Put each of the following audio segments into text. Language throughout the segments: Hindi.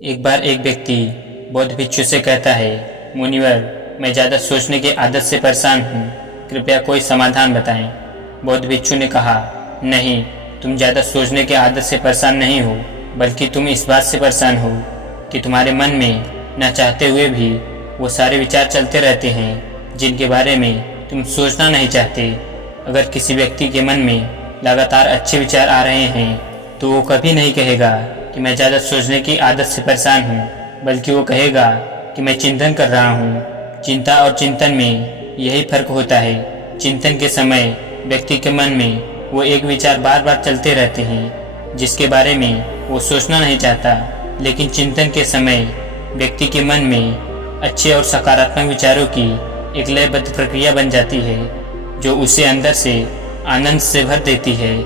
एक बार एक व्यक्ति बौद्ध भिक्षु से कहता है, मुनिवर, मैं ज़्यादा सोचने की आदत से परेशान हूँ, कृपया कोई समाधान बताएं। बौद्ध भिक्षु ने कहा, नहीं, तुम ज़्यादा सोचने की आदत से परेशान नहीं हो, बल्कि तुम इस बात से परेशान हो कि तुम्हारे मन में न चाहते हुए भी वो सारे विचार चलते रहते हैं जिनके बारे में तुम सोचना नहीं चाहते। अगर किसी व्यक्ति के मन में लगातार अच्छे विचार आ रहे हैं तो वो कभी नहीं कहेगा कि मैं ज़्यादा सोचने की आदत से परेशान हूँ, बल्कि वो कहेगा कि मैं चिंतन कर रहा हूँ। चिंता और चिंतन में यही फर्क होता है। चिंतन के समय व्यक्ति के मन में वो एक विचार बार बार चलते रहते हैं जिसके बारे में वो सोचना नहीं चाहता, लेकिन चिंतन के समय व्यक्ति के मन में अच्छे और सकारात्मक विचारों की एक लयबद्ध प्रक्रिया बन जाती है जो उसे अंदर से आनंद से भर देती है।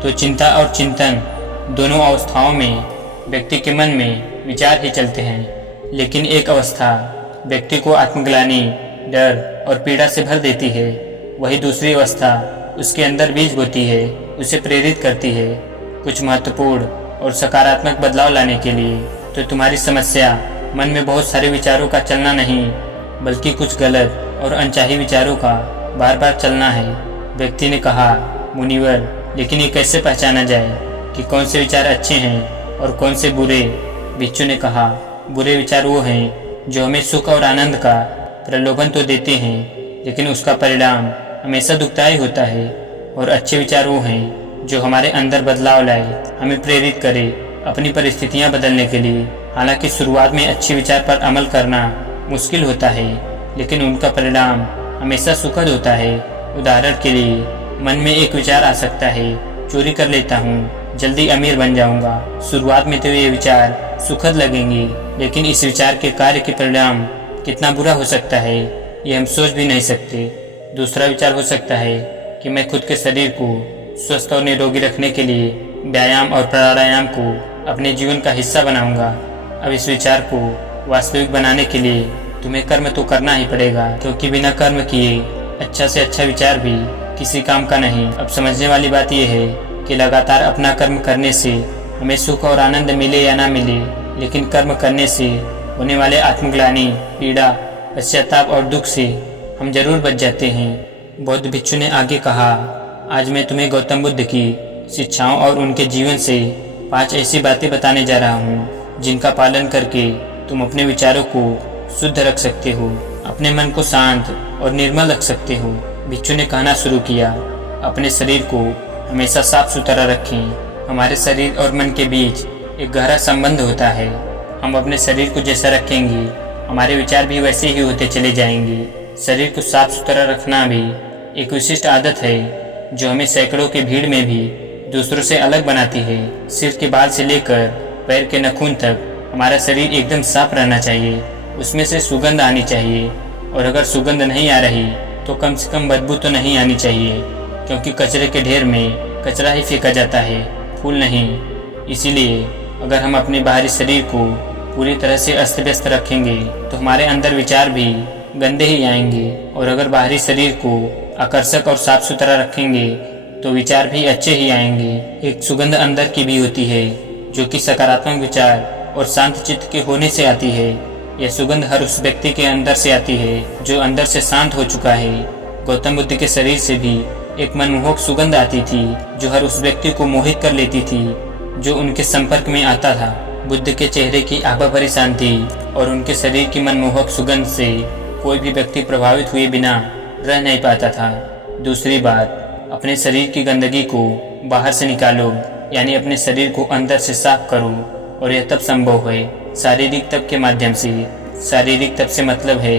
तो चिंता और चिंतन दोनों अवस्थाओं में व्यक्ति के मन में विचार ही चलते हैं, लेकिन एक अवस्था व्यक्ति को आत्मग्लानि, डर और पीड़ा से भर देती है, वही दूसरी अवस्था उसके अंदर बीज बोती है, उसे प्रेरित करती है कुछ महत्वपूर्ण और सकारात्मक बदलाव लाने के लिए। तो तुम्हारी समस्या मन में बहुत सारे विचारों का चलना नहीं, बल्कि कुछ गलत और अनचाही विचारों का बार बार चलना है। व्यक्ति ने कहा, मुनिवर, लेकिन ये कैसे पहचाना जाए कि कौन से विचार अच्छे हैं और कौन से बुरे? भिक्षु ने कहा, बुरे विचार वो हैं जो हमें सुख और आनंद का प्रलोभन तो देते हैं, लेकिन उसका परिणाम हमेशा दुखदायी होता है। और अच्छे विचार वो हैं जो हमारे अंदर बदलाव लाए, हमें प्रेरित करे अपनी परिस्थितियां बदलने के लिए। हालांकि शुरुआत में अच्छे विचार पर अमल करना मुश्किल होता है, लेकिन उनका परिणाम हमेशा सुखद होता है। उदाहरण के लिए, मन में एक विचार आ सकता है, चोरी कर लेता हूँ, जल्दी अमीर बन जाऊंगा। शुरुआत में तो ये विचार सुखद लगेंगे, लेकिन इस विचार के कार्य के परिणाम कितना बुरा हो सकता है ये हम सोच भी नहीं सकते। दूसरा विचार हो सकता है कि मैं खुद के शरीर को स्वस्थ और निरोगी रखने के लिए व्यायाम और प्राणायाम को अपने जीवन का हिस्सा बनाऊंगा। अब इस विचार को वास्तविक बनाने के लिए तुम्हें कर्म तो करना ही पड़ेगा, क्योंकि बिना कर्म किए अच्छा से अच्छा विचार भी किसी काम का नहीं। अब समझने वाली बात यह है कि लगातार अपना कर्म करने से हमें सुख और आनंद मिले या ना मिले, लेकिन कर्म करने से होने वाले आत्मग्लानि, पीड़ा, पश्चाताप और दुख से हम जरूर बच जाते हैं। बौद्ध भिक्षु ने आगे कहा, आज मैं तुम्हें गौतम बुद्ध की शिक्षाओं और उनके जीवन से 5 ऐसी बातें बताने जा रहा हूँ जिनका पालन करके तुम अपने विचारों को शुद्ध रख सकते हो, अपने मन को शांत और निर्मल रख सकते हो। भिक्षु ने कहना शुरू किया, अपने शरीर को हमेशा साफ सुथरा रखें। हमारे शरीर और मन के बीच एक गहरा संबंध होता है। हम अपने शरीर को जैसा रखेंगे हमारे विचार भी वैसे ही होते चले जाएंगे। शरीर को साफ सुथरा रखना भी एक विशिष्ट आदत है जो हमें सैकड़ों की भीड़ में भी दूसरों से अलग बनाती है। सिर के बाल से लेकर पैर के नाखून तक हमारा शरीर एकदम साफ रहना चाहिए, उसमें से सुगंध आनी चाहिए, और अगर सुगंध नहीं आ रही तो कम से कम बदबू तो नहीं आनी चाहिए, क्योंकि कचरे के ढेर में कचरा ही फेंका जाता है, फूल नहीं। इसीलिए अगर हम अपने बाहरी शरीर को पूरी तरह से अस्त व्यस्त रखेंगे तो हमारे अंदर विचार भी गंदे ही आएंगे, और अगर बाहरी शरीर को आकर्षक और साफ सुथरा रखेंगे तो विचार भी अच्छे ही आएंगे। एक सुगंध अंदर की भी होती है जो कि सकारात्मक विचार और शांत चित्त के होने से आती है। यह सुगंध हर उस व्यक्ति के अंदर से आती है जो अंदर से शांत हो चुका है। गौतम बुद्ध के शरीर से भी एक मनमोहक सुगंध आती थी जो हर उस व्यक्ति को मोहित कर लेती थी जो उनके संपर्क में आता था। बुद्ध के चेहरे की आभा भरी शांति और उनके शरीर की मनमोहक सुगंध से कोई भी व्यक्ति प्रभावित हुए बिना रह नहीं पाता था। दूसरी बात, अपने शरीर की गंदगी को बाहर से निकालो, यानी अपने शरीर को अंदर से साफ करो, और यह तब संभव है शारीरिक तप के माध्यम से। शारीरिक तप से मतलब है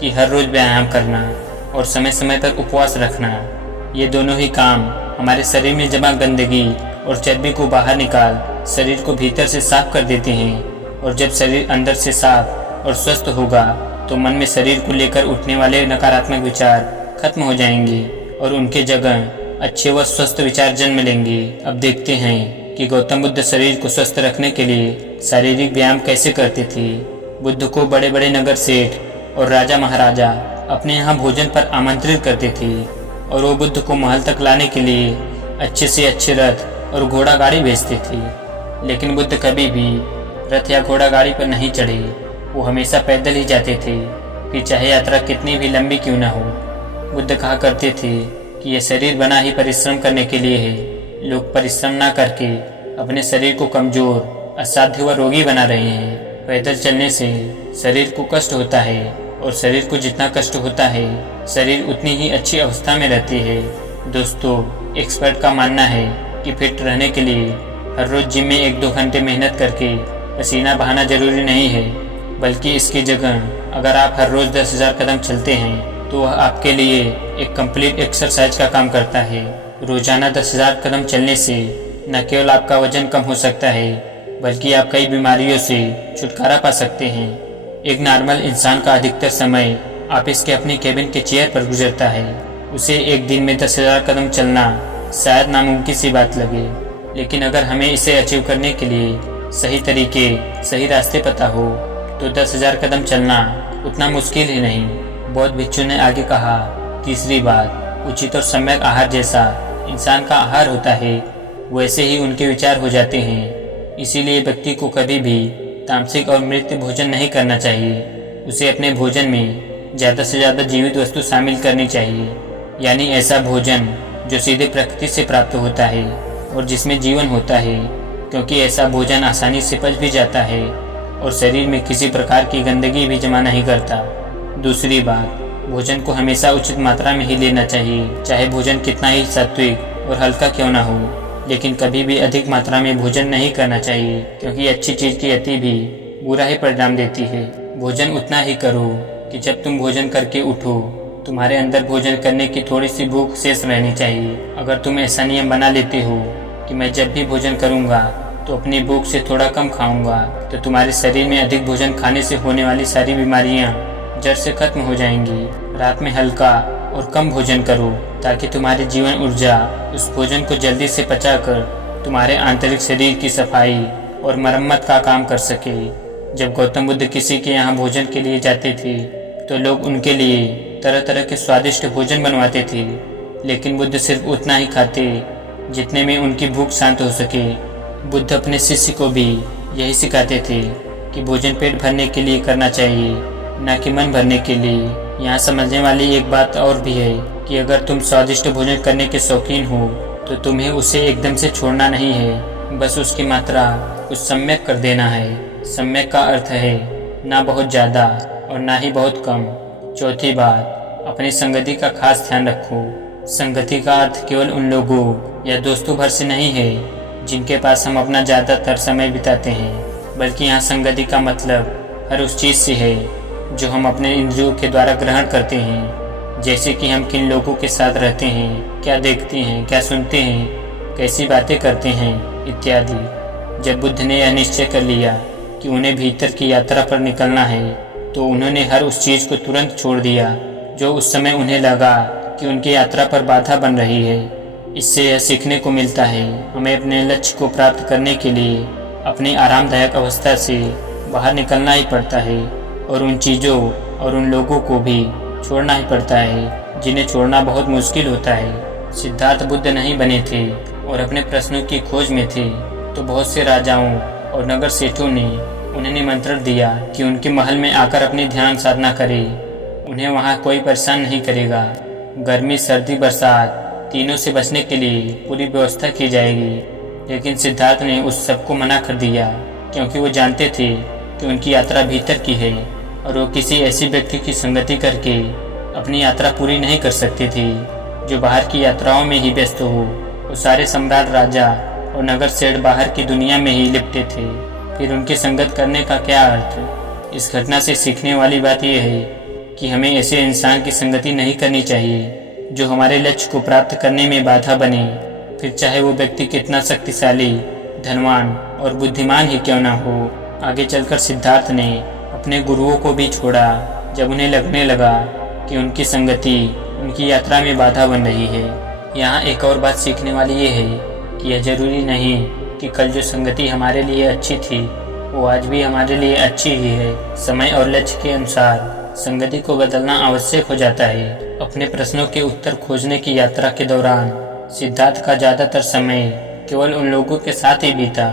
कि हर रोज व्यायाम करना और समय समय पर उपवास रखना। ये दोनों ही काम हमारे शरीर में जमा गंदगी और चर्बी को बाहर निकाल शरीर को भीतर से साफ कर देते हैं। और जब शरीर अंदर से साफ और स्वस्थ होगा तो मन में शरीर को लेकर उठने वाले नकारात्मक विचार खत्म हो जाएंगे और उनके जगह अच्छे व स्वस्थ विचार जन्म लेंगे। अब देखते हैं कि गौतम बुद्ध शरीर को स्वस्थ रखने के लिए शारीरिक व्यायाम कैसे करते थे। बुद्ध को बड़े बड़े नगर सेठ और राजा महाराजा अपने यहाँ भोजन पर आमंत्रित करते थे, और वो बुद्ध को महल तक लाने के लिए अच्छे से अच्छे रथ और घोड़ा गाड़ी भेजते थे। लेकिन बुद्ध कभी भी रथ या घोड़ा गाड़ी पर नहीं चढ़े, वो हमेशा पैदल ही जाते थे, फिर चाहे यात्रा कितनी भी लंबी क्यों ना हो। बुद्ध कहा करते थे कि यह शरीर बना ही परिश्रम करने के लिए है। लोग परिश्रम ना करके अपने शरीर को कमजोर, असाध्य व रोगी बना रहे हैं। पैदल चलने से शरीर को कष्ट होता है और शरीर को जितना कष्ट होता है शरीर उतनी ही अच्छी अवस्था में रहती है। दोस्तों, एक्सपर्ट का मानना है कि फिट रहने के लिए हर रोज जिम में 1-2 घंटे मेहनत करके पसीना बहाना जरूरी नहीं है, बल्कि इसकी जगह अगर आप हर रोज 10,000 कदम चलते हैं तो वह आपके लिए एक कंप्लीट एक्सरसाइज का काम करता है। रोजाना 10,000 कदम चलने से न केवल आपका वजन कम हो सकता है, बल्कि आप कई बीमारियों से छुटकारा पा सकते हैं। एक नॉर्मल इंसान का अधिकतर समय ऑफिस के अपनी केबिन के चेयर पर गुजरता है। उसे एक दिन में 10,000 कदम चलना शायद नामुमकिन सी बात लगे, लेकिन अगर हमें इसे अचीव करने के लिए सही तरीके, सही रास्ते पता हो तो 10,000 कदम चलना उतना मुश्किल ही नहीं। बौद्ध भिक्षु ने आगे कहा, तीसरी बात, उचित और सम्यक आहार जैसा इंसान का आहार होता है वैसे ही उनके विचार हो जाते हैं। इसीलिए व्यक्ति को कभी भी तामसिक और मृत भोजन नहीं करना चाहिए। उसे अपने भोजन में ज़्यादा से ज़्यादा जीवित वस्तु शामिल करनी चाहिए, यानी ऐसा भोजन जो सीधे प्रकृति से प्राप्त होता है और जिसमें जीवन होता है, क्योंकि ऐसा भोजन आसानी से पच भी जाता है और शरीर में किसी प्रकार की गंदगी भी जमा नहीं करता। दूसरी बात, भोजन को हमेशा उचित मात्रा में ही लेना चाहिए, चाहे भोजन कितना ही सात्विक और हल्का क्यों ना हो, लेकिन कभी भी अधिक मात्रा में भोजन नहीं करना चाहिए, क्योंकि अच्छी चीज की अति भी बुरा ही परिणाम देती है। भोजन उतना ही करो कि जब तुम भोजन करके उठो तुम्हारे अंदर भोजन करने की थोड़ी सी भूख शेष रहनी चाहिए। अगर तुम ऐसा नियम बना लेते हो कि मैं जब भी भोजन करूंगा तो अपनी भूख से थोड़ा कम खाऊंगा, तो तुम्हारे शरीर में अधिक भोजन खाने से होने वाली सारी बीमारियां जड़ से खत्म हो जाएंगी। रात में हल्का और कम भोजन करो ताकि तुम्हारी जीवन ऊर्जा उस भोजन को जल्दी से पचाकर तुम्हारे आंतरिक शरीर की सफाई और मरम्मत का काम कर सके। जब गौतम बुद्ध किसी के यहाँ भोजन के लिए जाते थे तो लोग उनके लिए तरह तरह के स्वादिष्ट भोजन बनवाते थे, लेकिन बुद्ध सिर्फ उतना ही खाते जितने में उनकी भूख शांत हो सके। बुद्ध अपने शिष्य को भी यही सिखाते थे कि भोजन पेट भरने के लिए करना चाहिए, न कि मन भरने के लिए। यहाँ समझने वाली एक बात और भी है कि अगर तुम स्वादिष्ट भोजन करने के शौकीन हो तो तुम्हें उसे एकदम से छोड़ना नहीं है, बस उसकी मात्रा कुछ सम्यक कर देना है। सम्यक का अर्थ है ना बहुत ज़्यादा और ना ही बहुत कम। चौथी बात, अपनी संगति का खास ध्यान रखो। संगति का अर्थ केवल उन लोगों या दोस्तों भर से नहीं है जिनके पास हम अपना ज़्यादातर समय बिताते हैं, बल्कि यहाँ संगति का मतलब हर उस चीज़ से है जो हम अपने इंद्रियों के द्वारा ग्रहण करते हैं, जैसे कि हम किन लोगों के साथ रहते हैं, क्या देखते हैं, क्या सुनते हैं, कैसी बातें करते हैं इत्यादि। जब बुद्ध ने यह निश्चय कर लिया कि उन्हें भीतर की यात्रा पर निकलना है तो उन्होंने हर उस चीज़ को तुरंत छोड़ दिया जो उस समय उन्हें लगा कि उनकी यात्रा पर बाधा बन रही है। इससे यह सीखने को मिलता है हमें अपने लक्ष्य को प्राप्त करने के लिए अपनी आरामदायक अवस्था से बाहर निकलना ही पड़ता है और उन चीज़ों और उन लोगों को भी छोड़ना ही पड़ता है जिन्हें छोड़ना बहुत मुश्किल होता है। सिद्धार्थ बुद्ध नहीं बने थे और अपने प्रश्नों की खोज में थे तो बहुत से राजाओं और नगर सेठों ने उन्हें निमंत्रण दिया कि उनके महल में आकर अपनी ध्यान साधना करें। उन्हें वहाँ कोई परेशान नहीं करेगा। गर्मी, सर्दी, बरसात तीनों से बचने के लिए पूरी व्यवस्था की जाएगी। लेकिन सिद्धार्थ ने उस सबको मना कर दिया क्योंकि वो जानते थे कि उनकी यात्रा भीतर की है और वो किसी ऐसी व्यक्ति की संगति करके अपनी यात्रा पूरी नहीं कर सकते थे जो बाहर की यात्राओं में ही व्यस्त हो। वो सारे सम्राट, राजा और नगर सेठ बाहर की दुनिया में ही लिपटे थे, फिर उनकी संगत करने का क्या अर्थ। इस घटना से सीखने वाली बात यह है कि हमें ऐसे इंसान की संगति नहीं करनी चाहिए जो हमारे लक्ष्य को प्राप्त करने में बाधा बने, फिर चाहे वो व्यक्ति कितना शक्तिशाली, धनवान और बुद्धिमान ही क्यों ना हो। आगे चलकर सिद्धार्थ ने अपने गुरुओं को भी छोड़ा जब उन्हें लगने लगा कि उनकी संगति उनकी यात्रा में बाधा बन रही है। यहाँ एक और बात सीखने वाली ये है कि यह जरूरी नहीं कि कल जो संगति हमारे लिए अच्छी थी वो आज भी हमारे लिए अच्छी ही है। समय और लक्ष्य के अनुसार संगति को बदलना आवश्यक हो जाता है। अपने प्रश्नों के उत्तर खोजने की यात्रा के दौरान सिद्धार्थ का ज़्यादातर समय केवल उन लोगों के साथ ही बीता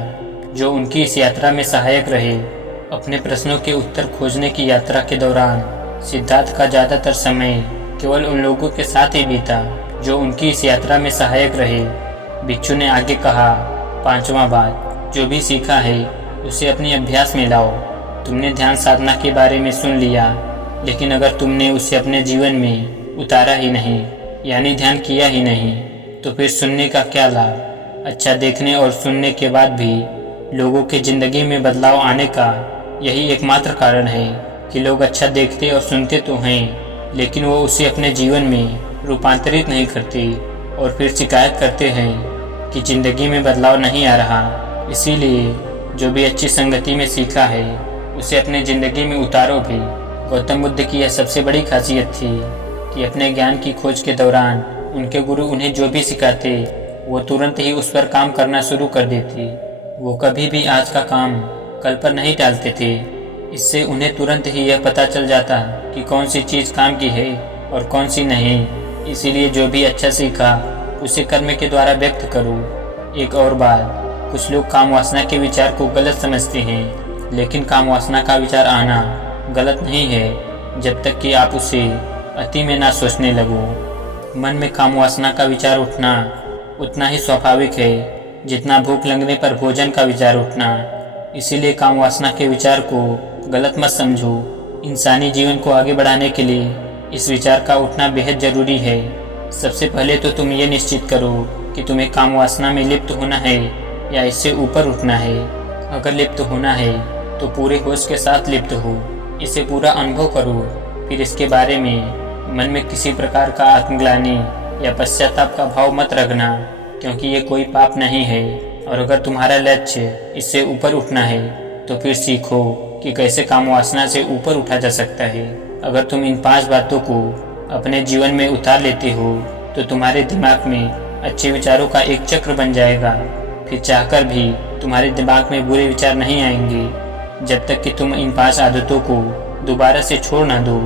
जो उनकी इस यात्रा में सहायक रहे। अपने प्रश्नों के उत्तर खोजने की यात्रा के दौरान सिद्धार्थ का ज़्यादातर समय केवल उन लोगों के साथ ही बीता जो उनकी इस यात्रा में सहायक रहे। भिक्षु ने आगे कहा, 5वां बात, जो भी सीखा है उसे अपने अभ्यास में लाओ। तुमने ध्यान साधना के बारे में सुन लिया, लेकिन अगर तुमने उसे अपने जीवन में उतारा ही नहीं, यानी ध्यान किया ही नहीं, तो फिर सुनने का क्या लाभ। अच्छा देखने और सुनने के बाद भी लोगों की जिंदगी में बदलाव आने का यही एकमात्र कारण है कि लोग अच्छा देखते और सुनते तो हैं, लेकिन वो उसे अपने जीवन में रूपांतरित नहीं करते और फिर शिकायत करते हैं कि जिंदगी में बदलाव नहीं आ रहा। इसीलिए जो भी अच्छी संगति में सीखा है उसे अपने ज़िंदगी में उतारो भी। गौतम बुद्ध की यह सबसे बड़ी खासियत थी कि अपने ज्ञान की खोज के दौरान उनके गुरु उन्हें जो भी सिखाते वो तुरंत ही उस पर काम करना शुरू कर देते। वो कभी भी आज का काम कल पर नहीं टालते थे। इससे उन्हें तुरंत ही यह पता चल जाता कि कौन सी चीज़ काम की है और कौन सी नहीं। इसीलिए जो भी अच्छा सीखा उसे कर्म के द्वारा व्यक्त करो। एक और बात, कुछ लोग काम वासना के विचार को गलत समझते हैं, लेकिन काम वासना का विचार आना गलत नहीं है जब तक कि आप उसे अति में ना सोचने लगो। मन में काम वासना का विचार उठना उतना ही स्वाभाविक है जितना भूख लगने पर भोजन का विचार उठना। इसीलिए काम वासना के विचार को गलत मत समझो। इंसानी जीवन को आगे बढ़ाने के लिए इस विचार का उठना बेहद जरूरी है। सबसे पहले तो तुम ये निश्चित करो कि तुम्हें काम वासना में लिप्त होना है या इससे ऊपर उठना है। अगर लिप्त होना है तो पूरे होश के साथ लिप्त हो, इसे पूरा अनुभव करो। फिर इसके बारे में मन में किसी प्रकार का आत्मग्लानि या पश्चाताप का भाव मत रखना, क्योंकि ये कोई पाप नहीं है। और अगर तुम्हारा लक्ष्य इससे ऊपर उठना है तो फिर सीखो कि कैसे काम वासना से ऊपर उठा जा सकता है। अगर तुम इन 5 बातों को अपने जीवन में उतार लेते हो तो तुम्हारे दिमाग में अच्छे विचारों का एक चक्र बन जाएगा। फिर चाहकर भी तुम्हारे दिमाग में बुरे विचार नहीं आएंगे जब तक कि तुम इन 5 आदतों को दोबारा से छोड़ ना दो।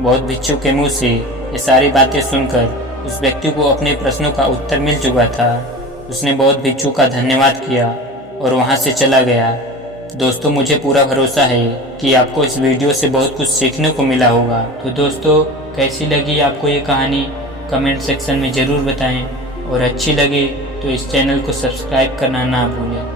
बौद्ध भिक्षु के मुंह से ये सारी बातें सुनकर उस व्यक्ति को अपने प्रश्नों का उत्तर मिल चुका था। उसने बौद्ध भिक्षु का धन्यवाद किया और वहां से चला गया। दोस्तों, मुझे पूरा भरोसा है कि आपको इस वीडियो से बहुत कुछ सीखने को मिला होगा। तो दोस्तों, कैसी लगी आपको ये कहानी कमेंट सेक्शन में ज़रूर बताएं और अच्छी लगे तो इस चैनल को सब्सक्राइब करना ना भूलें।